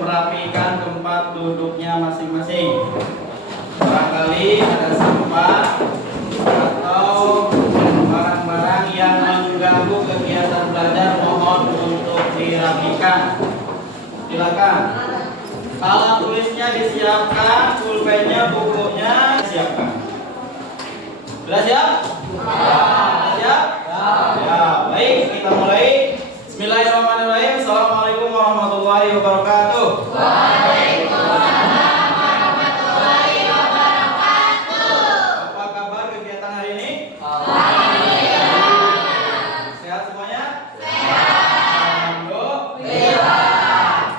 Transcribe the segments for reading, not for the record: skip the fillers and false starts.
merapikan tempat duduknya masing-masing. Barangkali ada sampah atau barang-barang yang mengganggu kegiatan belajar, mohon untuk dirapikan. Silakan. Alat tulisnya disiapkan, pulpennya, bukunya siapkan. Sudah siap? Sudah siap? Ya, baik, kita mulai. Bismillahirrahmanirrahim. Assalamualaikum warahmatullahi wabarakatuh. Waalaikumsalam warahmatullahi wabarakatuh. Apa kabar kegiatan hari ini? Alhamdulillah. Sehat semuanya? Sehat. Alhamdulillah.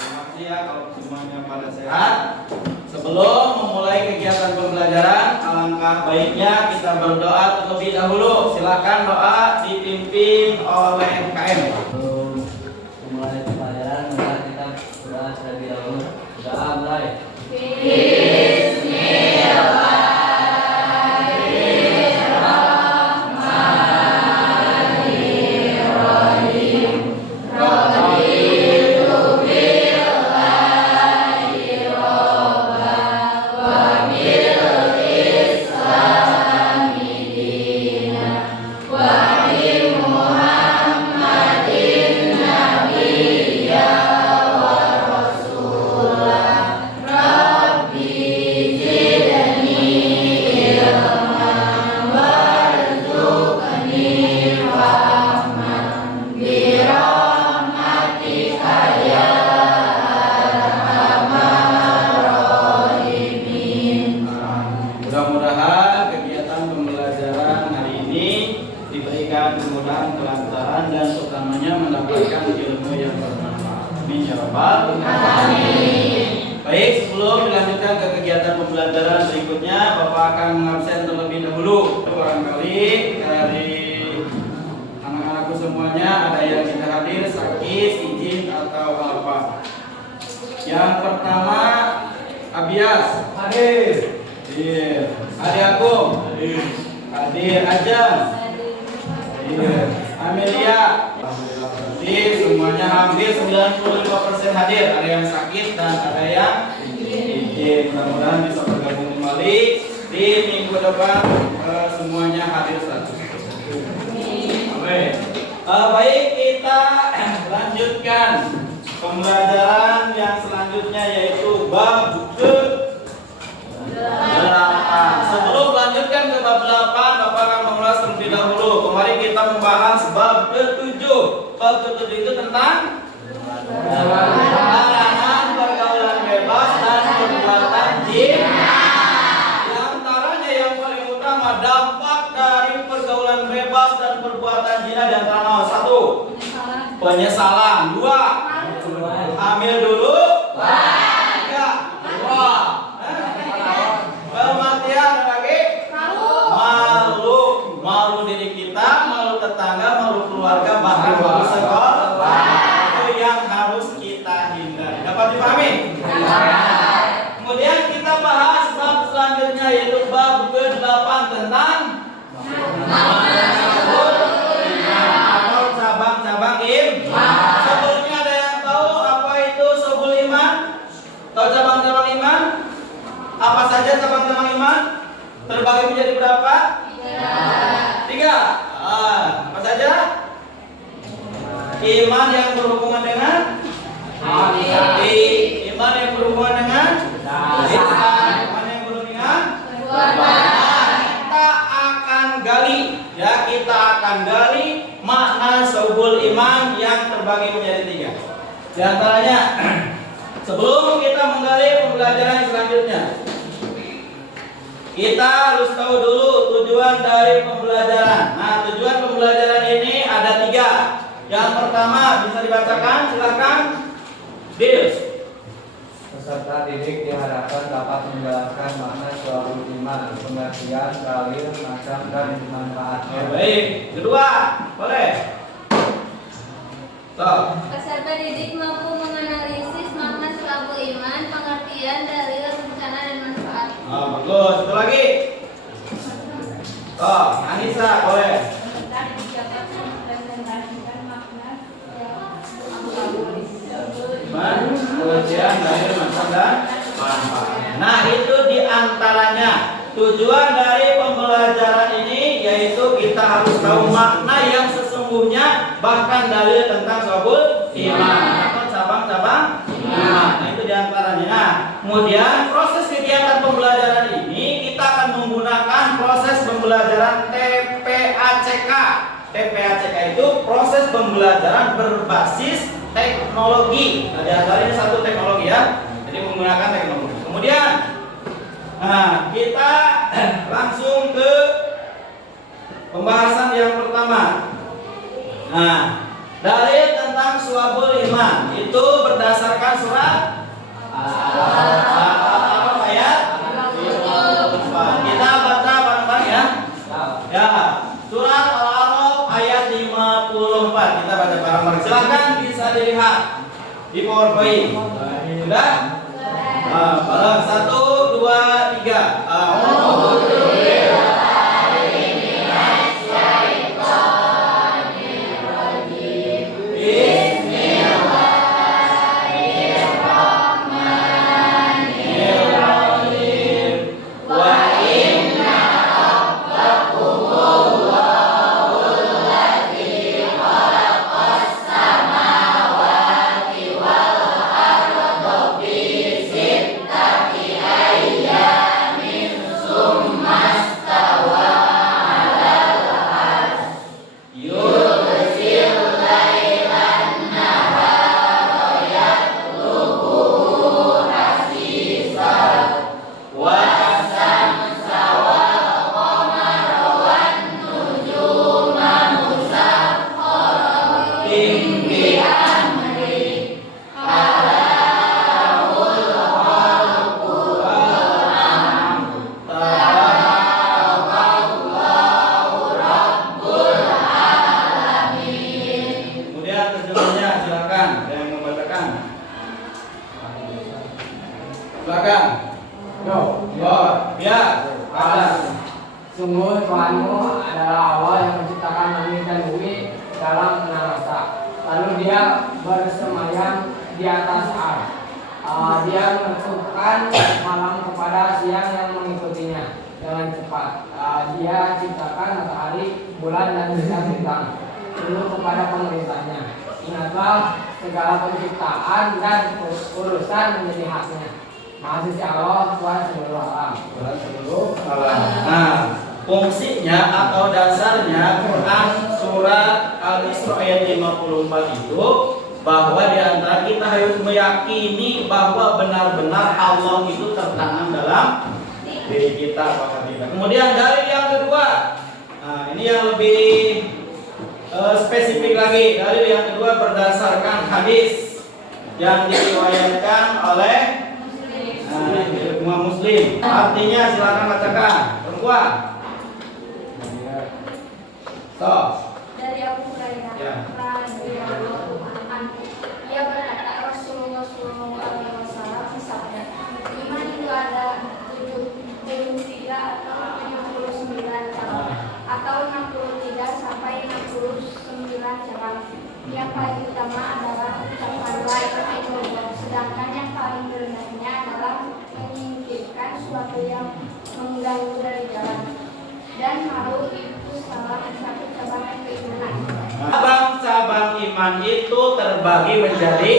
Terima kasih ya kalau semuanya pada sehat. Sebelum memulai kegiatan pembelajaran, alangkah baiknya kita berdoa terlebih dahulu. Silakan doa dipimpin oleh KM. Mulai pelajaran, maka kita berdoa terlebih dahulu. Doa mulai. Mudah-mudahan kegiatan pembelajaran hari ini diberikan kemudahan, kelancaran, dan utamanya mendapatkan ilmu yang bermanfaat. Amin ya rabbal alamin. Baik, sebelum dilanjutkan ke kegiatan pembelajaran berikutnya, Bapak akan mengabsen terlebih dahulu. Barangkali dari anak-anakku semuanya ada yang tidak hadir, sakit, izin atau apa. Yang pertama, Abias hadir. Hadir. Adi Agung hadir. Hadir. Ajam hadir. Amelia. Alhamdulillah, berarti semuanya hampir 95% hadir. Ada yang sakit dan ada yang izin. Mudah-mudahan bisa bergabung kembali di minggu depan. Semuanya hadir satu. Amin. Baik, kita lanjutkan pembelajaran yang selanjutnya, yaitu bab ke 8. Sebelum melanjutkan ke bab 8, Bapak akan mengulas terlebih dahulu. Kemarin kita membahas bab ke-7. Bab ke-7 itu tentang larangan pergaulan bebas dan perbuatan zina. Di antaranya yang paling utama, dampak dari pergaulan bebas dan perbuatan zina di antara 1. Penyesalan. 2. Hamil dulu. 3. Kematian lagi. Malu diri kita, malu tetangga, malu keluarga, bahkan malu sekolah. Itu yang harus kita hindari. Dapat dipahami? Kemudian kita bahas bab selanjutnya, yaitu bab ke-8 tentang atau cabang-cabang iman. Sebelumnya ada yang tahu apa itu subul iman? Tahu cabang-cabang iman? Apa saja cabang-cabang iman? Terbagi menjadi berapa? 3. Apa saja? Iman yang berhubungan dengan hati, iman yang berhubungan dengan lisan, iman yang berhubungan dengan perbuatan. Kita akan gali, ya, kita akan gali makna subul iman yang terbagi menjadi 3. Di antaranya, sebelum kita menggali pembelajaran selanjutnya, kita harus tahu dulu tujuan dari pembelajaran. Nah, tujuan pembelajaran ini ada 3. Yang pertama, bisa dibacakan, silakan. Bill. Peserta didik diharapkan dapat menjelaskan makna suatu iman, pengertian, dalil, macam, dan manfaatnya. Baik. Kedua, boleh. Peserta didik mampu menganalisis makna suatu iman, pengertian, dalil, rencana, dan manfaat. Bagus. Satu lagi. Anissa, boleh. Peserta didik dapat mempresentasikan makna Iman, pengertian, dalil macam dan manfaatnya. Nah, itu diantaranya tujuan dari pembelajaran ini, yaitu kita harus tahu makna yang sesungguhnya, bahkan dalil tentang syu'abul iman atau cabang-cabang iman. Nah, itu diantaranya. Nah, kemudian proses kegiatan pembelajaran ini kita akan menggunakan proses pembelajaran TPACK. TPACK itu proses pembelajaran berbasis teknologi. Nah, diantaranya satu teknologi ya. Jadi menggunakan teknologi. Kemudian, nah, kita langsung ke pembahasan yang pertama. Nah, dalil tentang syu'abul iman itu berdasarkan surat Al-Araf ayat 54. Kita baca bareng-bareng ya. Ya, surat Al-Araf ayat 54. Kita baca bareng-bareng. Silakan bisa dilihat di PowerPoint. Sudah? Bareng 1, 2, 3. Sungguh Tuhanmu adalah Allah yang menciptakan langit dan bumi dalam 6 masa. Lalu Dia bersemayam di atas ars. Dia menentukan malam kepada siang yang mengikutinya dengan cepat. Dia ciptakan matahari, bulan, dan bintang-bintang tunduk kepada pemerintahnya. Ingatlah segala penciptaan dan urusan menjadi haknya. Maha Suci Allah, Tuhan seluruh alam. Nah, fungsinya atau dasarnya Quran surat Al-Isra ayat 54 itu bahwa di antara kita harus meyakini bahwa benar-benar Allah itu tertanam dalam diri kita, bahwa tidak. Kemudian dari yang kedua, nah ini yang lebih spesifik lagi. Dari yang kedua berdasarkan hadis yang diriwayatkan oleh Imam Muslim. Artinya silakan bacakan. Perempuan. Stop. Dari Abu Hurairah radhiyallahu anhu, ia berkata, Rasulullah SAW bersabda, iman itu ada 73 atau 79 cabang, atau 63 sampai 69 cabang. Yang paling utama adalah ucapan la ilaha illallah, sedangkan yang paling rendahnya adalah menyingkirkan suatu yang mengganggu dari jalan, dan malu itu salah satu cabang keimanan. Cabang-cabang iman itu terbagi menjadi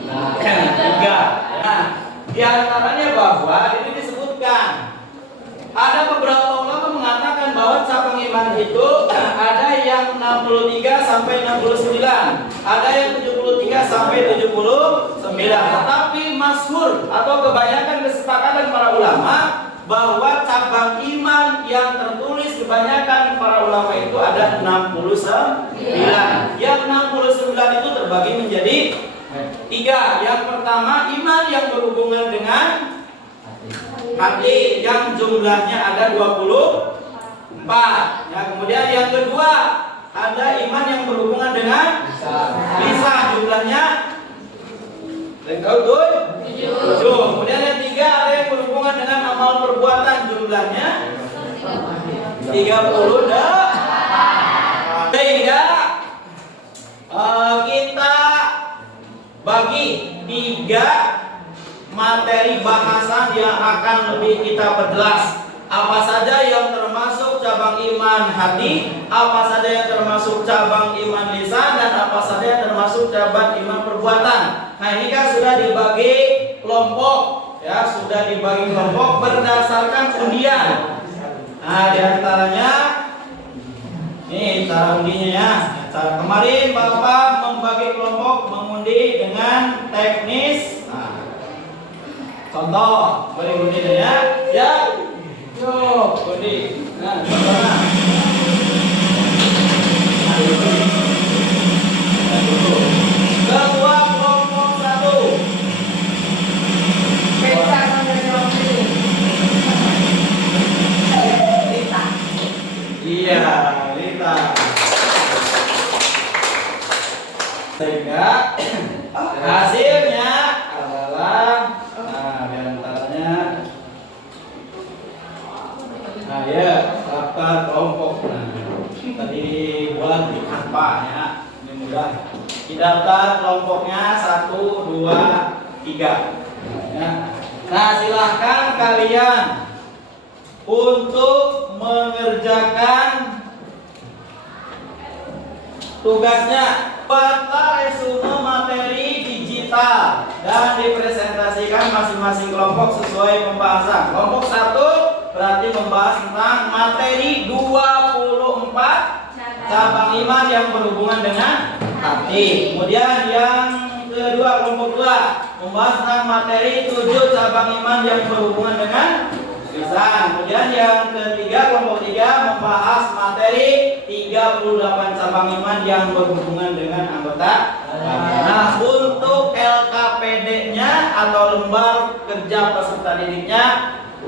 3. Nah, di antaranya bahwa ini disebutkan ada beberapa ulama mengatakan bahwa cabang iman itu ada yang 63 sampai 69, ada yang 73 sampai 79. Tetapi masyhur atau kebanyakan kesepakatan para ulama bahwa cabang iman yang tertulis kebanyakan para ulama itu ada 69. Yang 69 itu terbagi menjadi 3. Yang pertama, iman yang berhubungan dengan hati yang jumlahnya ada 24. Ya, kemudian yang kedua ada iman yang berhubungan dengan lisan, jumlahnya 7. Kemudian yang 3 ada yang berhubungan dengan amal perbuatan, jumlahnya 30. Sehingga kita bagi 3 bahasan yang akan lebih kita perjelas. Apa saja yang termasuk cabang iman hati, apa saja yang termasuk cabang iman lisan, dan apa saja yang termasuk cabang iman perbuatan. Nah, ini kan sudah dibagi kelompok, ya, sudah dibagi kelompok berdasarkan undian. Nah, diantaranya ini cara undinya ya. Kemarin Bapak membagi kelompok mengundi dengan teknis. Nah, contoh beri undinya ya. Yuk, undi. Nah, contohnya. Ketua kelompok 1. Iya, Lita. Sehingga hasilnya adalah diantaranya ya daftar kelompok. Tadi buat di Canva ya, ini mudah. Di daftar kelompoknya 1, 2, 3 ya. Nah, silahkan kalian untuk mengerjakan tugasnya. Buatlah resume materi digital dan dipresentasikan masing-masing kelompok sesuai pembahasan. Kelompok 1 berarti membahas tentang materi 24 cabang iman yang berhubungan dengan hati. Kemudian yang kedua, kelompok 2 membahas tentang materi 7 cabang iman yang berhubungan dengan lisan. Kemudian yang ketiga, kelompok 3 membahas materi 38 cabang iman yang berhubungan dengan anggota. Nah, untuk LKPD-nya atau lembar kerja peserta didiknya,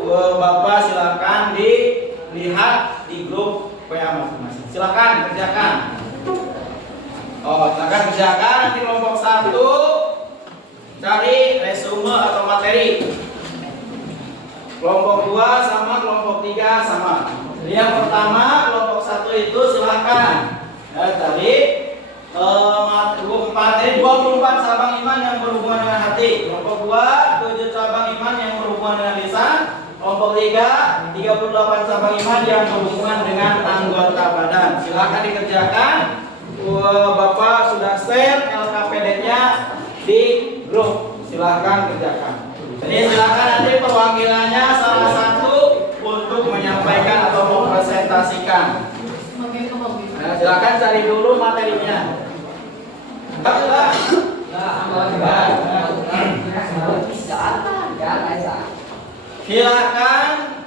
Bapak silakan dilihat di grup WA masing-masing. Silakan kerjakan. Silakan kerjakan. Nanti kelompok 1 cari resume atau materi. Kelompok 2 sama, kelompok 3 sama. Jadi yang pertama kelompok 1 itu silakan cari materi 24 cabang iman yang berhubungan dengan hati. Kelompok 2 7 cabang iman yang berhubungan dengan lisan. Kelompok 3 38 cabang iman yang berhubungan dengan anggota badan. Silakan dikerjakan. Bapak sudah share LKPD-nya di grup. Silakan kerjakan. Jadi silakan nanti perwakilannya salah satu untuk menyampaikan atau mempresentasikan. Nah, silakan cari dulu materinya. Silakan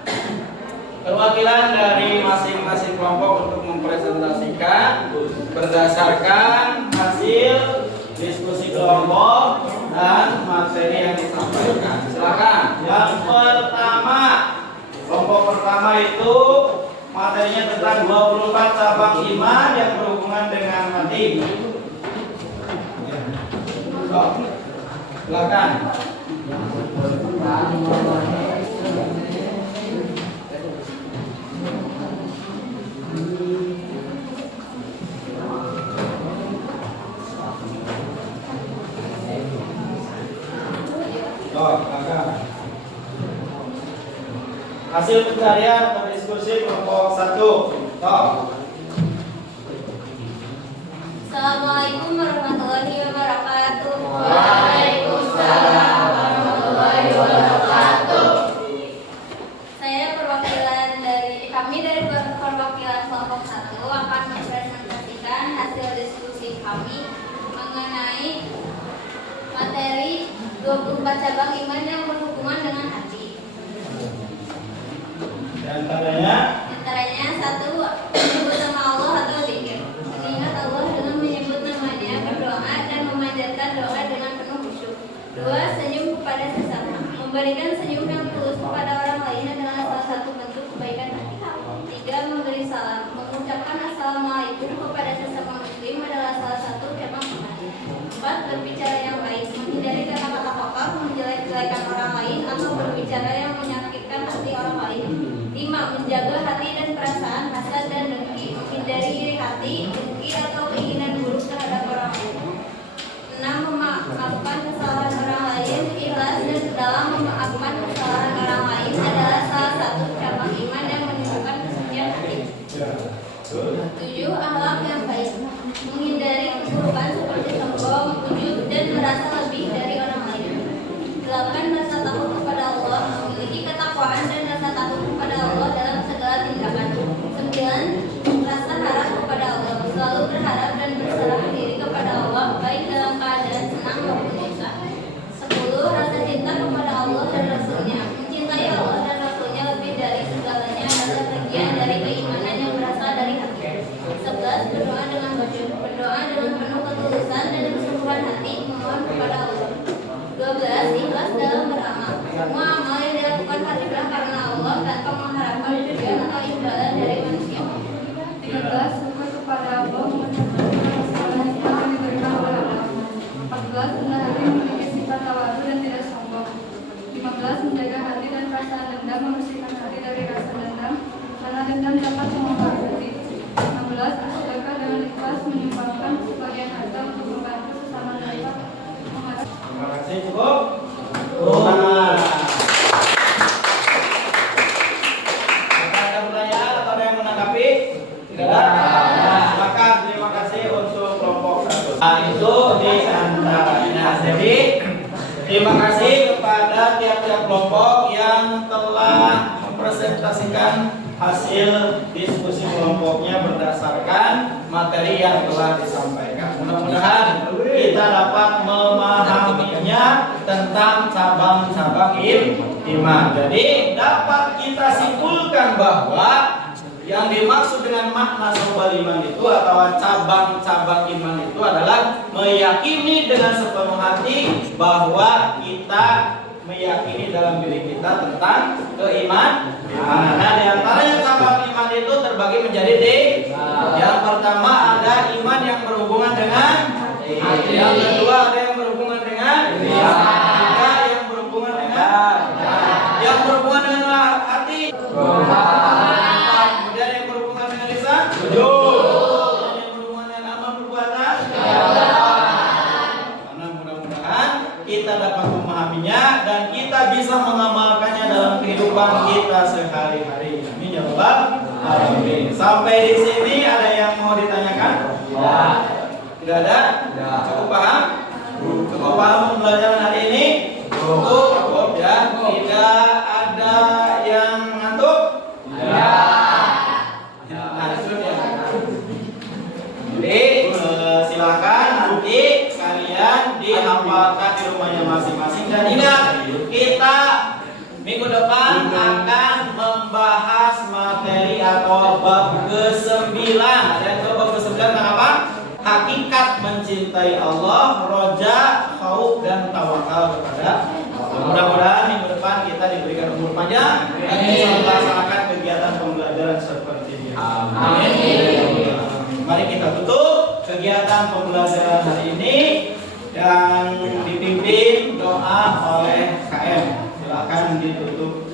perwakilan dari masing-masing kelompok untuk mempresentasikan berdasarkan hasil diskusi kelompok dan materi yang disampaikan. Silakan. Yang pertama, kelompok pertama itu materinya tentang 24 cabang iman yang berhubungan dengan hati. Silakan. Hasil pencarian atau diskusi kelompok 1. Assalamualaikum warahmatullahi wabarakatuh. Waalaikumsalam warahmatullahi wabarakatuh. Kami dari perwakilan kelompok 1 akan mempresentasikan hasil diskusi kami mengenai materi 24 cabang iman yang berhubungan dengan hati. Antaranya 1, menyebut nama Allah atau zikir. Mengingat Allah dengan menyebut namanya, berdoa dan memanjatkan doa dengan penuh khusyuk. 2, senyum kepada sesama. Memberikan senyum yang tulus kepada orang lain adalah salah satu bentuk kebaikan hati. 3, memberi salam. Mengucapkan assalamualaikum kepada sesama muslim adalah salah satu cabang iman. 4, berbicara yang baik. Menghindari kata-kata kotor, menjelek-jelekan orang lain atau berbicara yang menyakitkan hati orang lain. 5, menjaga hati dan perasaan hasad dan dengki. Menghindari iri hati, dengki atau keinginan buruk terhadap orang lain. 6, memaafkan kesalahan orang lain, ikhlas dan dalam memaafkan selalu berharap dan berserah diri kepada Allah baik dalam keadaan senang maupun susah. 10. Rasa cinta kepada Allah dan Rasulnya. Mencintai Allah dan Rasulnya lebih dari segalanya adalah bagian dari keimanan yang berasal dari hati. 11. Berdoa dengan penuh ketulusan dan kesungguhan hati memohon kepada Allah. 12. Ikhlas dalam beramal. Semua amal yang dilakukan hatilah karena Allah tanpa mengharapkan pujian atau imbalan dari manusia. 13. Syukur kepada Allah mengucapkan kesalahan yang diberikan oleh Allah. 14. Rendah hati memiliki sifat tawadhu dan tidak sombong. 15. Menjaga hati dan perasaan dendam, membersihkan hati dari rasa dendam karena dendam dapat mempengaruhi hati. 16. Bersedekah dengan ikhlas, menyumbangkan sebagian harta untuk membantu sesama mereka. Terima kasih, cukup. Apakah ada pertanyaan atau ada yang menanggapi? Tidak ada. Maka terima kasih untuk kelompok 1. Itu di antaranya. Jadi terima kasih kepada tiap-tiap kelompok yang telah mempresentasikan hasil diskusi kelompoknya berdasarkan materi yang telah disampaikan. Mudah-mudahan kita dapat memahaminya tentang cabang-cabang iman. Jadi dapat kita simpulkan bahwa yang dimaksud dengan makna syu'abul iman itu atau cabang-cabang iman itu adalah meyakini dengan sepenuh hati bahwa kita meyakini dalam diri kita tentang keimanan. Nah, di antaranya cabang iman itu terbagi menjadi yang pertama ada iman yang berhubungan dengan hati. Yang kedua ada yang berhubungan dengan ketiga yang berhubungan dengan yang berhubungan dengan hati. Kemudian yang berhubungan dengan lisan. Dan yang berhubungan dengan amal perbuatan. Karena mudah-mudahan kita dapat memahaminya dan kita bisa mengamalkannya dalam kehidupan kita sehari-hari. Amin ya rabbal alamin. Sampai di sini ada yang mau ditanyakan? Ya. Tidak ada? Ya. Cukup paham? Cukup paham pembelajaran hari ini? Cukup ya. Tidak ada yang ngantuk? Ya. Jadi silakan nanti kalian dihafalkan di rumahnya masing-masing dan ingat kita minggu depan akan membahas materi atau bab ke-9. Ada yang tahu bab ke-9 tentang apa? Hakikat mencintai Allah, roja, khauf dan tawakal kepada Allah. Mudah-mudahan minggu depan kita diberikan umur panjang dan bisa melaksanakan kegiatan pembelajaran seperti ini. Amin. Mari kita tutup kegiatan pembelajaran hari ini yang dipimpin doa oleh KM. Silakan ditutup.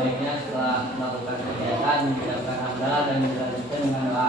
Baiknya setelah melakukan kegiatan mengucapkan hamdalah dan dilanjutkan dengan doa.